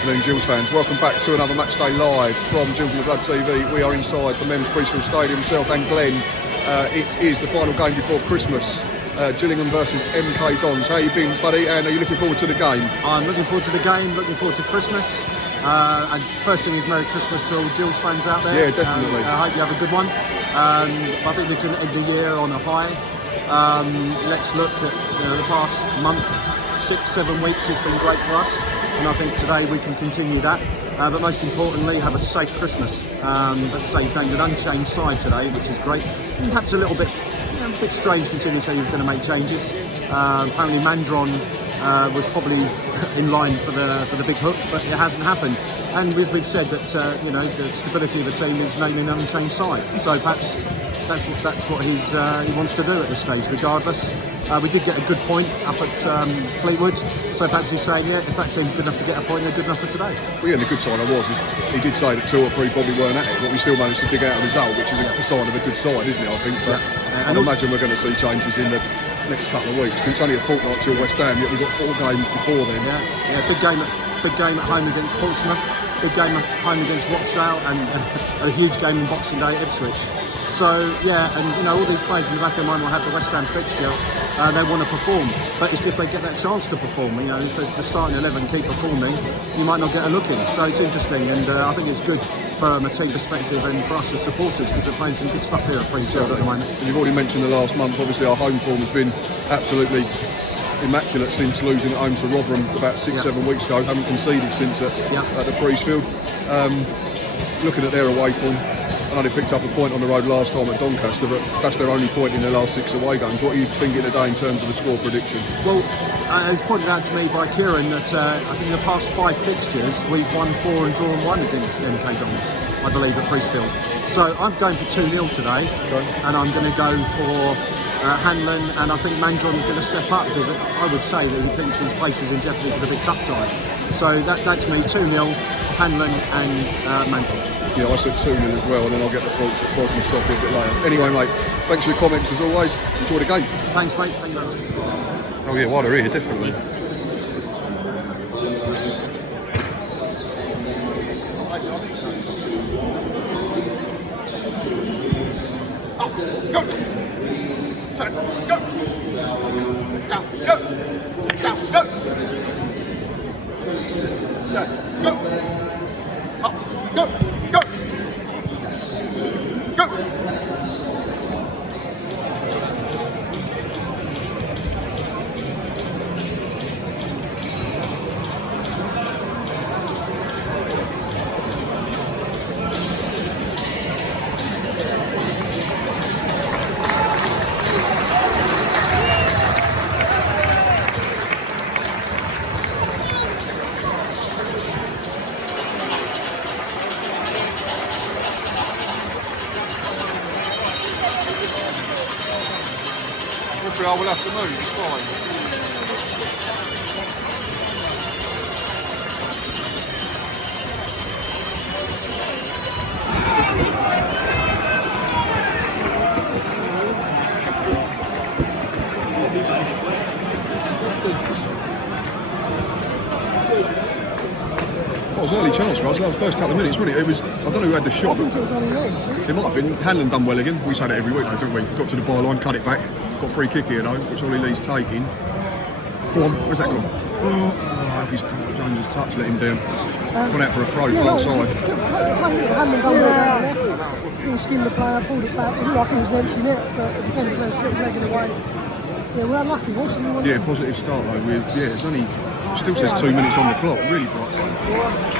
afternoon, Gills fans. Welcome back to another matchday live from GITBTV. We are inside the Men's Priestfield Stadium, South and Glen. It is the final game before Christmas. Gillingham versus MK Dons. How you been, buddy? And are you looking forward to the game? I'm looking forward to the game, looking forward to Christmas. And first thing is Merry Christmas to all Gills fans out there. Yeah, definitely. I hope you have a good one. I think we can end the year on a high. Let's look at the past month, 6-7 weeks has been great for us. And I think today we can continue that. But most importantly, have a safe Christmas. As I say, he's going with an unchanged side today, which is great. And perhaps a little bit, a bit strange considering he was going to make changes. Apparently Mandron was probably in line for the big hook, but it hasn't happened. And as we've said, that the stability of the team is naming an unchanged side. So perhaps that's what he wants to do at this stage. Regardless, we did get a good point up at Fleetwood, so perhaps he's saying, yeah, if that team's good enough to get a point, they're good enough for today. Well, yeah, the good sign is he did say that 2 or 3 probably weren't at it, but we still managed to dig out a result, which is a sign of a good side, isn't it? I think. But I imagine we're going to see changes in the next couple of weeks. It's only a fortnight till West Ham, yet we've got 4 games before then. Yeah, big game at home against Portsmouth, big game at home against Rochdale, and a huge game in Boxing Day at Ipswich. So yeah, and all these players in the back of their mind will have the West Ham fixture. They want to perform, but it's if they get that chance to perform. If the starting 11 keep performing, you might not get a look in. So it's interesting, and I think it's good from a team perspective and for us as supporters, because we're playing some good stuff here at Priestfield at the moment. And you've already mentioned the last month. Obviously, our home form has been absolutely immaculate since losing at home to Rotherham about 6-7 weeks ago. Haven't conceded since at the Priestfield. Looking at their away form, I know they picked up a point on the road last time at Doncaster, but that's their only point in their last 6 away games. What are you thinking today in terms of the score prediction? Well, it was pointed out to me by Kieran that I think in the past 5 fixtures we've won 4 and drawn 1 against MK Dons, I believe, at Priestfield. So I'm going for 2-0 today, and I'm going to go for Hanlon, and I think Mandron is going to step up, because I would say that he thinks his place is in jeopardy for the big cup tie. So that's me, 2-0, Hanlon and Mandron. Yeah, I said 2-0 as well, and then I'll get the thoughts at Boston stop it a bit later. Anyway, mate, thanks for your comments as always. Enjoy the game. Thanks, mate. Thank you very much. Oh yeah, while they're here, definitely. Go! Go! Down, go! Down, go! Go! Up, go! Go! Go! I will have to move, it's fine. Well, it was an early chance for us. That was the first couple of minutes, wasn't it? I don't know who had the shot. I think it was only him. It might have been. Hanlon done well again. We say that every week, though, don't we? Got to the byline, cut it back. Got free kick here, though, which Ollie Lee's taking. Go on, where's that gone? Oh, if he's Jones' touch let him down. Gone out for a throw, far side. Hanlon done well down there. He skinned the player, pulled it back. It looked like he was an empty net, but the defender was legging away. Yeah, we're unlucky, wasn't we? Yeah, positive start though. With it's only still says 2 minutes on the clock. Really bright start.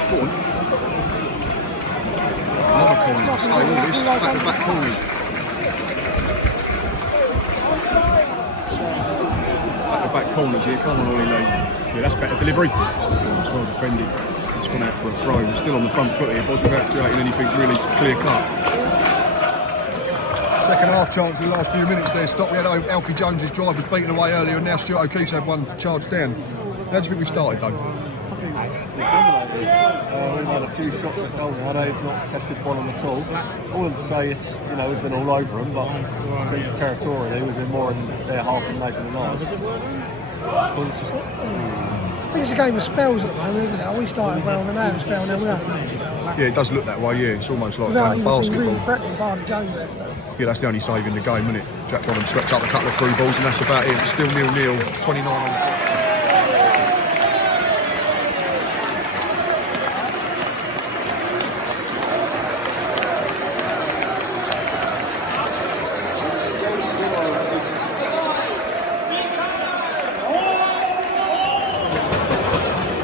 Go on. Another corner. Stay all this. Back to back corners. Back corners here, come on Ollie Lee. Yeah, that's better delivery. Oh, it's well defended. It's gone out for a throw. We're still on the front foot here, Boz, without creating anything really clear cut. Second half chance in the last few minutes there. Stop. We had Alfie Jones's drive was beaten away earlier, and now Stuart O'Keefe's had one charged down. How do you think we started though? We've dominated. We've had a few shots at goal now. They've not tested one on at all. All I'm to say is, you know, we've been all over them, but I think territorially we've been more in their half and they've been in ours. I think it's a game of spells at the moment, isn't it? We started well, and now it's spell, now we don't. Yeah, it does look that way. Yeah, it's almost like Without even seeing basketball. really threatening by the Jones there. Yeah, that's the only save in the game, isn't it? Jack Bonham swept up a couple of through balls, and that's about it. It's still 0-0, 29 on the clock.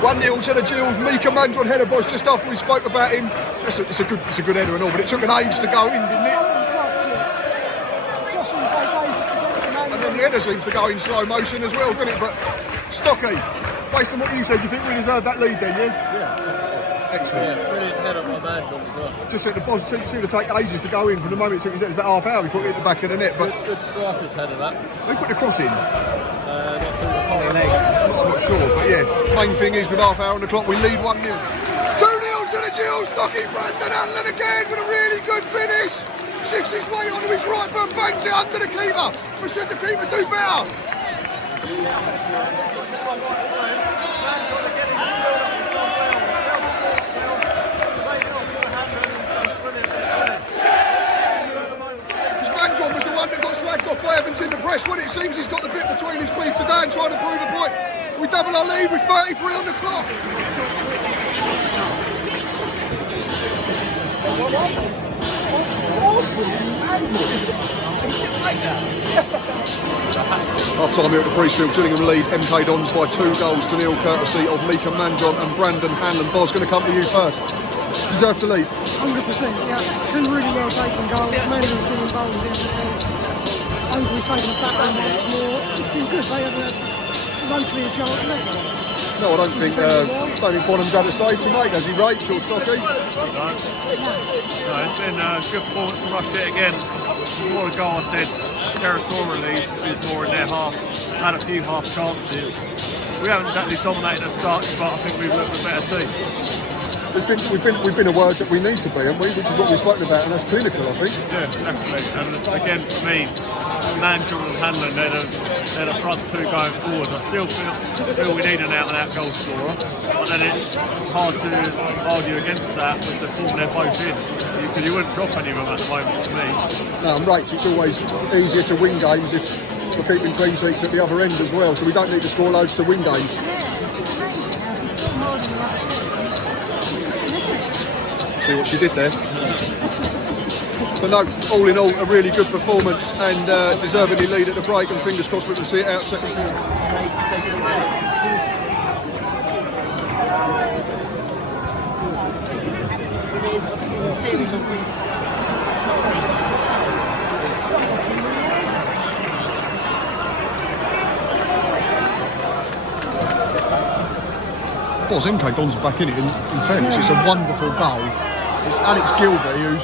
One 0 to the Gills. Mika Mandron header, boys, just after we spoke about him. It's a good header and all, but it took an age to go in, didn't it? And then the header seems to go in slow motion as well, doesn't it? But Stocky, based on what you said, you think we deserved that lead then, yeah? Yeah. Excellent. Yeah, brilliant header by Mandron as well. Just said the ball seemed to take ages to go in. From the moment it took his head, it was about half hour before it hit the back of the net. But Good striker's header that. they put the cross in. Not through the whole leg. I'm not sure, but yeah, main thing is with half hour on the clock, we lead 1-0. 2-0 to the Gills. Stocky Brandon Allen again with a really good finish. Shifts his weight onto his right foot, bangs it under the keeper. But should the keeper do better? Mandron was the one that got slagged off by Evans in the press. When it seems he's got the bit between his feet today and trying to prove a point. We double our lead with 33 on the clock. Half time here at the Priestfield, Gillingham lead MK Dons by 2-0 courtesy of Mika Mandron and Brandon Hanlon. Boz, going to come to you first. Deserve to lead. 100%, yeah. Two really well taken goals, mainly been involved in everything. Overly taken the back end once more. It's been good, they haven't had locally a chance left. No, I don't think Bonham's had a save to make, has he, Rachel, Stocky? No, it's been a good performance from us yet again. Before the goal, I said territorially is more in their half. Had a few half chances. We haven't exactly dominated as such, but I think we've looked a better team. We've been a word that we need to be, haven't we? Which is what we've spoken about, and that's clinical, I think. Yeah, definitely. And again, for me, Mandron and Hanlon, they're the front two going forward. I still feel we need an out-and-out goal scorer, but then it's hard to argue against that with the form they're both in, because you wouldn't drop any of them at the moment, to me. No, I'm right. It's always easier to win games if we're keeping clean sheets at the other end as well, so we don't need to score loads to win games. See what she did there. But no, all in all, a really good performance and deservedly lead at the break, and fingers crossed we can see it out second period. Boz, MK Dons are back in it, in fairness, it's a wonderful goal. It's Alex Gilby who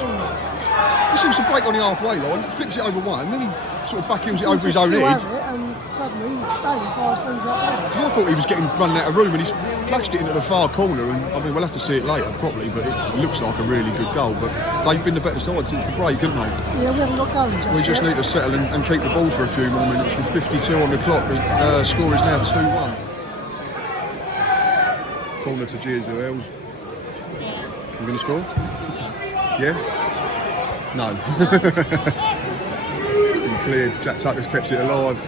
seems to break on the halfway line, flips it over one, and then he sort of backheels it over his own head. And suddenly, Daly fires things like that. Because I thought he was getting run out of room, and he's flashed it into the far corner, and I mean, we'll have to see it later properly, but it looks like a really good goal. But they've been the better side since the break, haven't they? Yeah, we haven't got going. We just need to settle and keep the ball for a few more minutes. With 52 on the clock, the score is now 2-1. Corner to Gears, who else? Yeah. You going to score? Yeah? No. It's been cleared. Jack Tucker's kept it alive.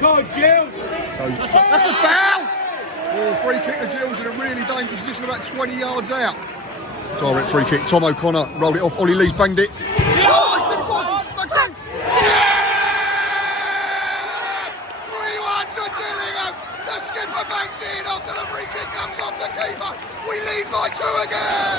Go, Gills! So, that's a foul! Oh, free kick to Gills in a really dangerous position, about 20 yards out. Direct free kick. Tom O'Connor rolled it off. Ollie Lee's banged it. Oh, it's been gone! Thanks! Yeah! 3-1 to Gillingham! The skipper bangs it in after the free kick comes off the keeper. We lead by 2 again!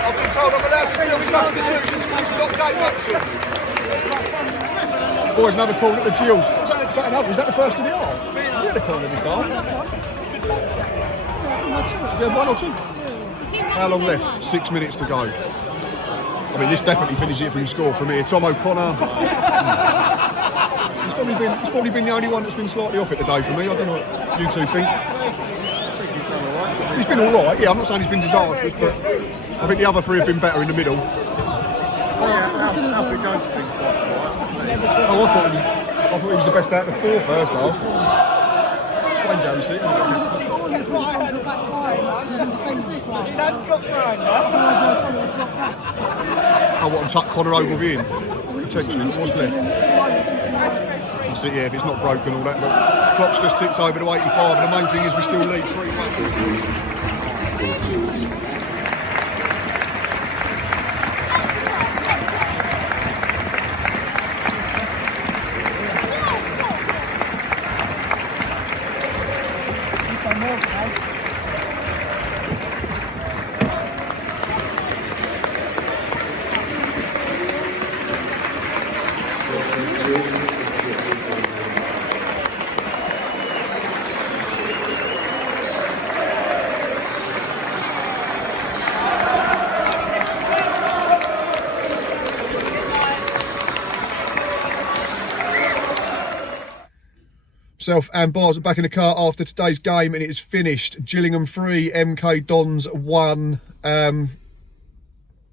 I've been told I'm allowed to be on substitutions, which is not game action. boys another call at the Gills. Was that the first of the half? We had a call in this half. Yeah, 1 or 2. How long left? 6 minutes to go. I mean, this definitely finishes it if we can score from here. Tom O'Connor. He's probably been the only one that's been slightly off it today for me. I don't know what you two think. He's been all right. Yeah, I'm not saying he's been disastrous, but I think the other 3 have been better in the middle. Alfie Jones has been quite quiet. Oh, I thought he was the best out of the 4 first half. Strange how we see it. I want to tuck Connor Ogilvie in. Potentially, what's left? That's it, yeah, if it's not broken, all that. But clock's just ticked over to 85, and the main thing is we still lead 3-1. Myself and Bars are back in the car after today's game, and it is finished. Gillingham 3, MK Dons 1.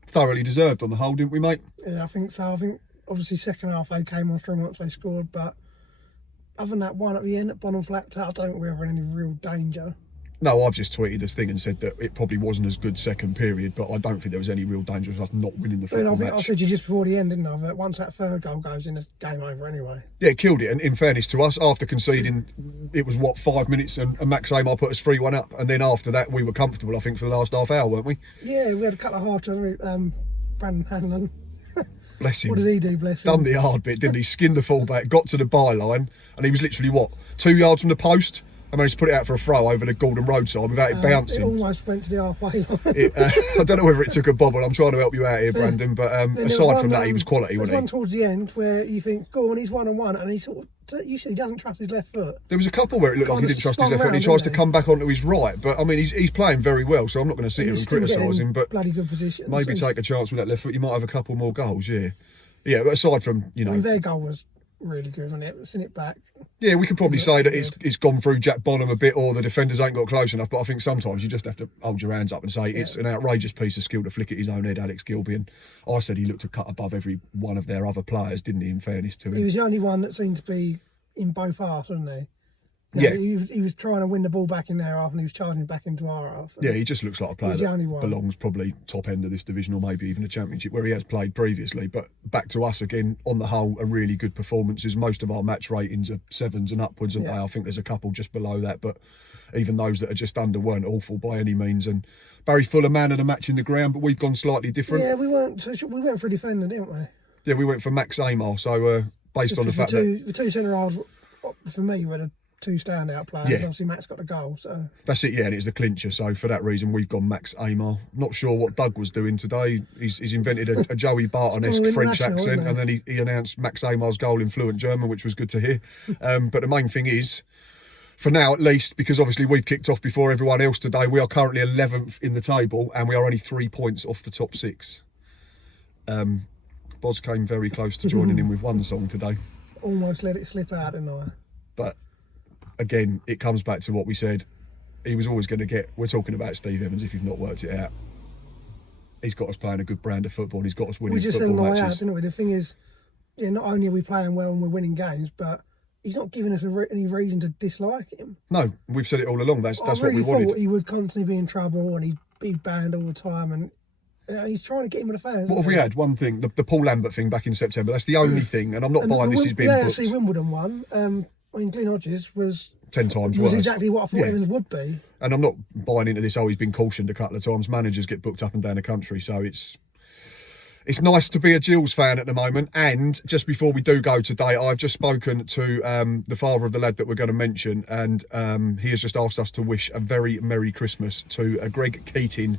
Thoroughly deserved on the whole, didn't we, mate? Yeah, I think so. I think obviously second half they came on strong once they scored, but other than that one at the end that Bonham flapped out, I don't think we were in any real danger. No, I've just tweeted this thing and said that it probably wasn't as good second period, but I don't think there was any real danger of us not winning the football match. I said you just before the end, didn't I? That once that third goal goes in, the game over anyway. Yeah, it killed it. And in fairness to us, after conceding, it was what, 5 minutes, and Max Amar put us 3-1 up, and then after that we were comfortable, I think, for the last half hour, weren't we? Yeah, we had a couple of half times. Brandon Hanlon. Bless him. What did he do, bless him? Done the hard bit, didn't he? Skinned the fullback, got to the byline, and he was literally, what, 2 yards from the post? I managed to put it out for a throw over the Gordon Road side without it bouncing. It almost went to the halfway line. I don't know whether it took a bobble. I'm trying to help you out here, Brandon, but aside from that, he was quality, wasn't he? There's one towards the end where you think, go on, he's 1-on-1, and he sort of, you see, he doesn't trust his left foot. There was a couple where it looked like he didn't trust his left foot, and he tries to come back onto his right. But I mean, he's playing very well, so I'm not going to sit here and criticise him. But bloody good position. Maybe take a chance with that left foot. You might have a couple more goals. Yeah, but aside from and their goal was really good, wasn't it? Send it back. Yeah, we could probably say that it's gone through Jack Bonham a bit, or the defenders ain't got close enough. But I think sometimes you just have to hold your hands up and say it's an outrageous piece of skill to flick at his own head, Alex Gilby. And I said he looked a cut above every one of their other players, didn't he? In fairness to him, he was the only one that seemed to be in both halves, wasn't he? He was trying to win the ball back in their half, and he was charging back into our half. Yeah, he just looks like a player that belongs probably top end of this division, or maybe even the Championship, where he has played previously. But back to us again, on the whole, a really good performances. Most of our match ratings are 7s and upwards, and I think there's a couple just below that, but even those that are just under weren't awful by any means. And Barry Fuller, man of the match in the ground, but we've gone slightly different. Yeah, we went for a defender, didn't we? Yeah, we went for Max Amar. So based on the fact that the two centre halves for me were the 2 standout players. Yeah. Obviously Max got the goal, so that's it. Yeah, and it's the clincher. So for that reason, we've gone Max Amar. Not sure what Doug was doing today. He's invented a Joey Barton-esque French accent, and then he announced Max Amar's goal in fluent German, which was good to hear. But the main thing is, for now at least, because obviously we've kicked off before everyone else today, we are currently 11th in the table, and we are only 3 points off the top 6. Boz came very close to joining in with one song today. Almost let it slip out, didn't I? But again, it comes back to what we said. He was always going to get... We're talking about Steve Evans, if you've not worked it out. He's got us playing a good brand of football, and he's got us winning football matches. We just said on the way out, didn't we? The thing is, not only are we playing well and we're winning games, but he's not giving us any reason to dislike him. No, we've said it all along. That's what we wanted. I thought he would constantly be in trouble, and he'd be banned all the time, and he's trying to get him with the fans. What have we had? One thing, the Paul Lambert thing back in September. That's the only thing, and I'm not buying this is being booked. The AFC Wimbledon one, Glenn Hodges was 10 times worse. Exactly what I thought Evans would be. And I'm not buying into this, he's been cautioned a couple of times. Managers get booked up and down the country, so it's nice to be a Gills fan at the moment. And just before we do go today, I've just spoken to the father of the lad that we're going to mention, and he has just asked us to wish a very Merry Christmas to Greg Keating,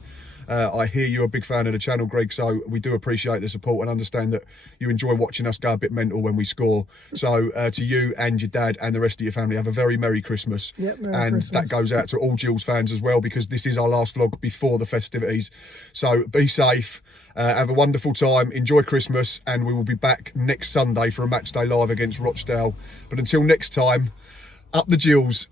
I hear you're a big fan of the channel, Greg, so we do appreciate the support and understand that you enjoy watching us go a bit mental when we score. So to you and your dad and the rest of your family, have a very Merry Christmas. Yep, Merry and Christmas. that goes out to all Gills fans as well, because this is our last vlog before the festivities. So be safe, have a wonderful time, enjoy Christmas, and we will be back next Sunday for a match day live against Rochdale. But until next time, up the Gills.